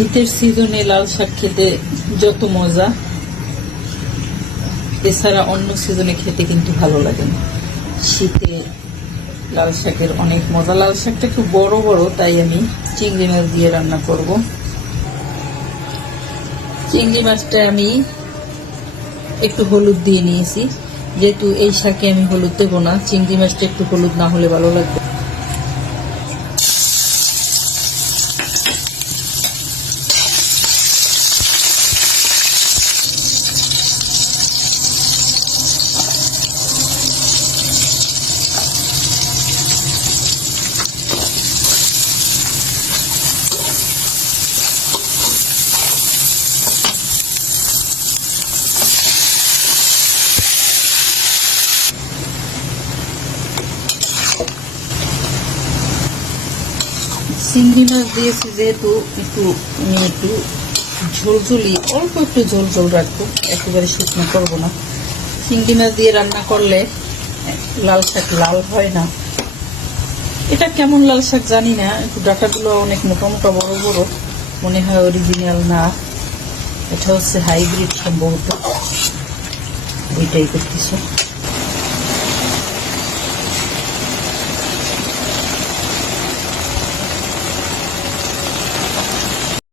শীতের সিজনে লাল শাক খেতে যত মজা, এছাড়া অন্য সিজনে খেতে কিন্তু ভালো লাগে না। শীতে লাল শাকের অনেক মজা। লাল শাকটা একটু বড় বড়, তাই আমি চিংড়ি মাছ দিয়ে রান্না করব। চিংড়ি মাছটা আমি একটু হলুদ দিয়ে নিয়েছি, যেহেতু এই শাকে আমি হলুদ দেবো না। চিংড়ি মাছটা একটু হলুদ না হলে ভালো লাগবে। চিংড়ি মাছ দিয়েছি যেহেতু একটু ঝোলঝুলি, অল্প একটু ঝোল রাখবো, একেবারে শুকনো করবো না। চিংড়ি মাছ দিয়ে রান্না করলে লাল শাক লাল হয় না। এটা কেমন লাল শাক জানি না, একটু ডাঁটাগুলো অনেক মোটা মোটা বড় বড়, মনে হয় অরিজিনাল না, এটা হচ্ছে হাইব্রিড সম্ভবত, ওইটাই করতেছে।